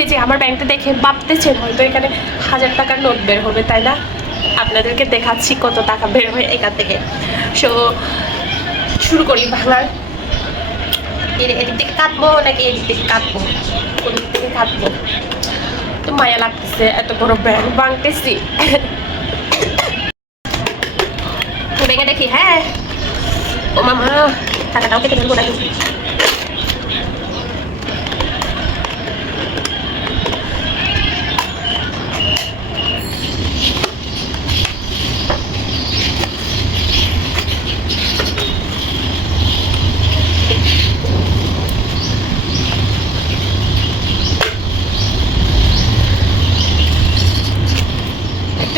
এই যে আমার ব্যাংকটা দেখে ভাবতেছেন হয়তো এখানে 1000 টাকার নোট বের হবে, তাই না? আপনাদেরকে দেখাচ্ছি কত টাকা বের হয় এখান থেকে। সো শুরু করি। ভাঙার এদিক থেকে কাটবো নাকি এদিক থেকে কাটবো, কোন দিক থেকে কাটবো? তো মায়া লাগতেছে, এত বড় ব্যাংক ভাঙতেছি। ভেঙে দেখি। হ্যাঁ, ও মামা, টাকাটাও কেটে ফেলবো নাকি?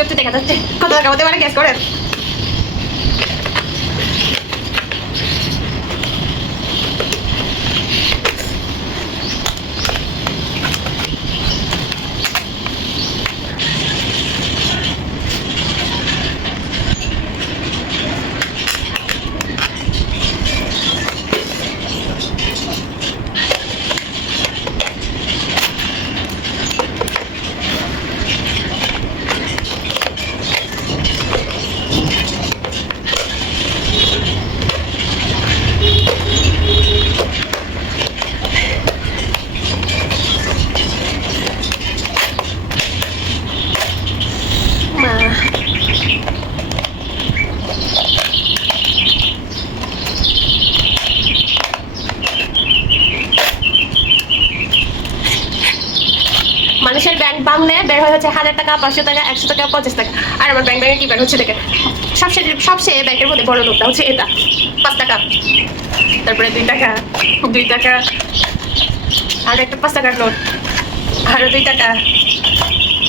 একটু দেখা যাচ্ছে কত টাকা হতে পারে, গ্যাস করেন। মানুষের ব্যাংক ভাঙলে বের হয়ে হচ্ছে 1000 টাকা, 500 টাকা, 100 টাকা, 50 টাকা। আর আমার ব্যাংকে কি বের হচ্ছে দেখেন, সবচেয়ে ব্যাংকের মধ্যে বড় নোটটা হচ্ছে এটা, 5 টাকা, তারপরে 2 টাকা, 2 টাকা, আর একটা 5 টাকার নোট, আরো 2 টাকা,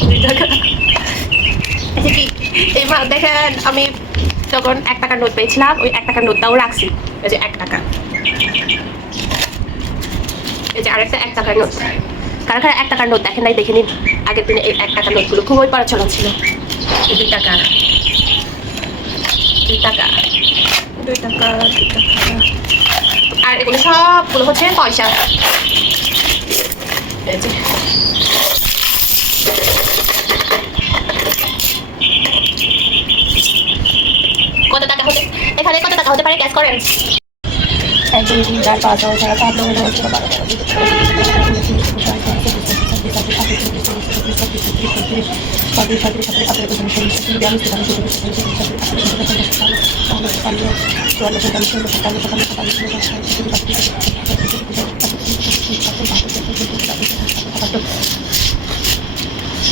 2 টাকা। কি এইবার দেখেন, আমি তখন 1 টাকার নোট পেয়েছিলাম, ওই 1 টাকার নোটটাও রাখছি। এই যে 1 টাকা, এই যে আরেকটা 1 টাকার নোট। কারণ 1 টাকার নোট দেখেন নাই, দেখে নিন। আগের দিনে এই 1 টাকার নোটগুলো খুবই প্রচলন ছিল। 2 টাকা, 2 টাকা, 2 টাকা, 2 টাকা, আর এগুলো সবগুলো হচ্ছে পয়সা। এই যে কত টাকা হতে, এখানে কত টাকা হতে পারে, গ্যাস করেন। 1 2 3 4 5 6 7 8 9 10 11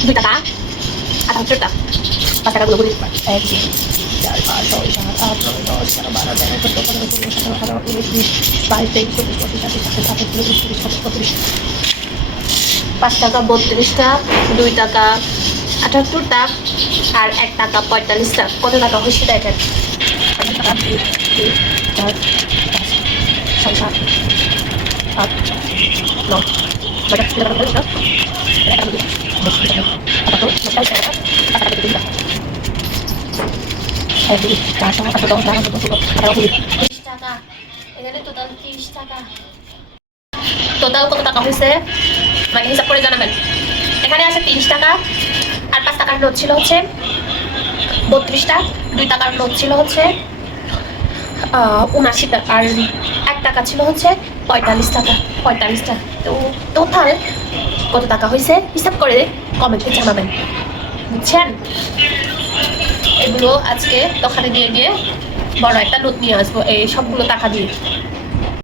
2 টাকা, 78 টাকা, 5 টাকাগুলো বলি। 1 2 4 5 6 7 8 9 10 11 12 13 14 15 16 17 18 19 20 22 23 24 25 26 27 28 29 30 5 টাকা 32টা, 2 টাকা 78টা, আর 1 টাকা 45টা। কত টাকা হয়েছে দেখেন। টোটাল কত টাকা হয়েছে মানে হিসাব করে জানাবেন। এখানে আছে 30 টাকা, আর 5 টাকার নোট ছিল হচ্ছে 32টা, 2 টাকার নোট ছিল হচ্ছে 79টা, আর 1 টাকা ছিল হচ্ছে 45 টাকা, 45টা। তো টোটাল কত টাকা হয়েছে হিসাব করে কমেন্টে জানাবেন, বুঝছেন? এগুলো আজকে দোকানে দিয়ে বড় একটা নোট নিয়ে আসবো, এই সবগুলো টাকা দিয়ে।